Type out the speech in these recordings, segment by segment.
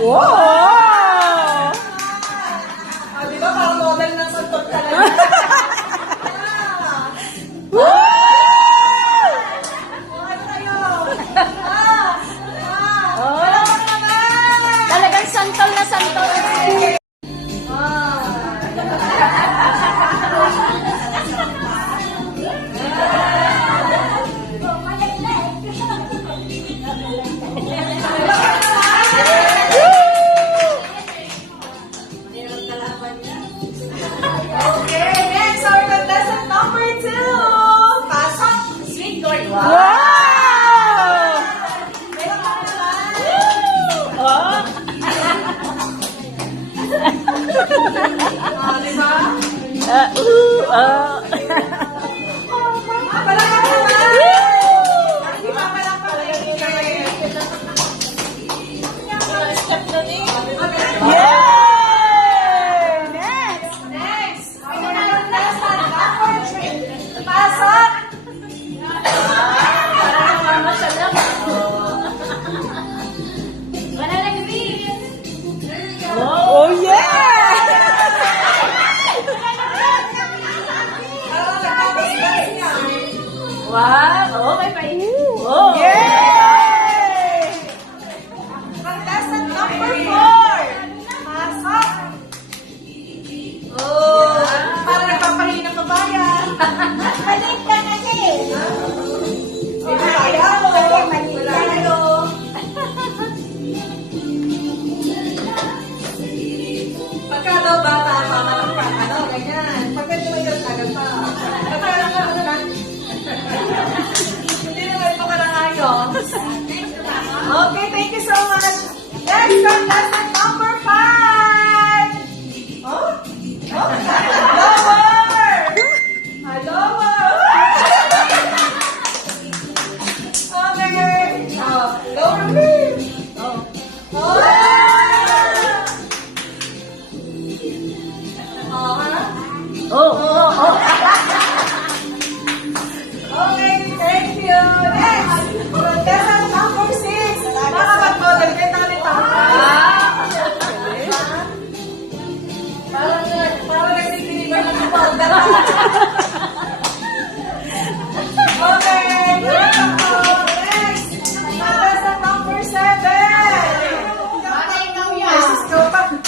Wow! Di ba parang model ng santot talaga? Ano kayo? Talagang santol na santol. Okay, next, our contestant number 2. Pasok, sweet corn. Wow! Meron ka naman. Di ba? Palakpak naman. Di ba palakpak na yung step na rin. Yay! Next! Next, our contestant number 3. Pasok. Oh, yeah! Wow! Oh, may painin. Oh! Yay! Contestant number 4. Pasok. Oh, parang nagpapahinang kabayan. Balik ka kasi. Ayaw. Ayaw. Pagka daw bata, mama ng pang, ganyan. Pagka tumagal, tagal pa. Pagka lang ka, hindi naman pa karangayos. Okay, thank you so much. Next, contestant number 5. Oh? Oh? Lower! Lower! Okay. Lower please. Oh. Oh, oh, oh. Okay, thank you. Next, contestant number 6. Baka mag-model kayo namin Parang nagtitiniban ng powder. Okay, next, contestant number 7.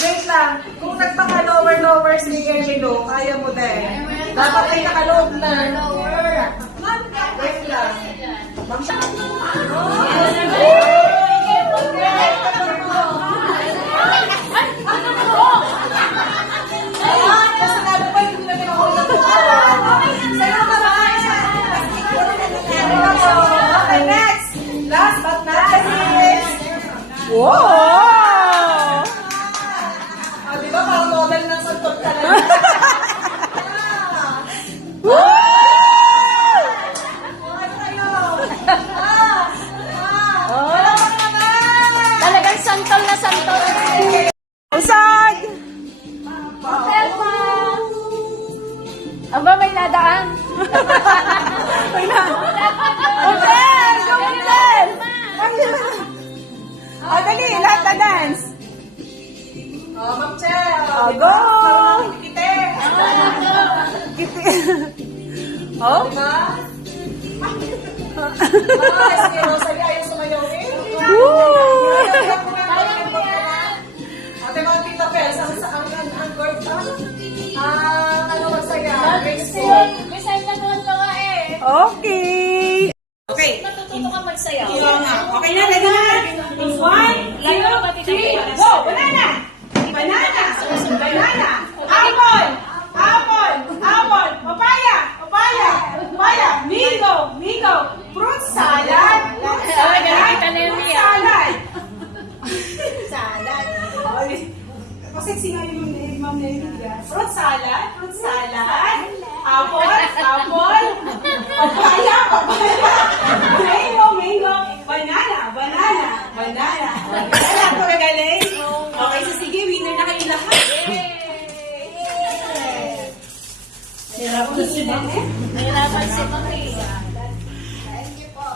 Wait lang. Kung nagpaka-lower si Emilo, kaya mo din. Dapat ay nakaloob na. Wait lang. Okay, next. Last but not least. Wow! Di ba parang model ng santot talaga? Ano kayo? Palakpak naman. Talagang santol na santol. Usad! Hotel pa. Aba, may nadaan. May na. Hotel! Go hotel! O, dali, lahat na dance. Ma'am Che. Go! Kite. Kiti. Oh? Diba? Si Rosalie ayaw sumayaw eh. Woo! Ate mga tita Pels, ang gold pa? Ano magsaya? Okay. Okay. Natututo ka magsayaw. Okay na, ready na. 1, 2, 3, go! Banana! Banana! Banana! Apple! Apple! Apple! Papaya! Papaya! Papaya! Mango! Mango! Fruit salad! Fruit salad! nakikita na yun Fruit niya. salad! Salad! Kasi nga yung ma'am na yun. Fruit salad! Fruit salad! Apple! Apple! Papaya! Papaya! Mango! Mango! Banana! Banana! Banana! Banana! Pagagaling! Okay, so sige, winner na kayo lahat. Hirap na si Mami. Nahirapan si Mami. Thank you po.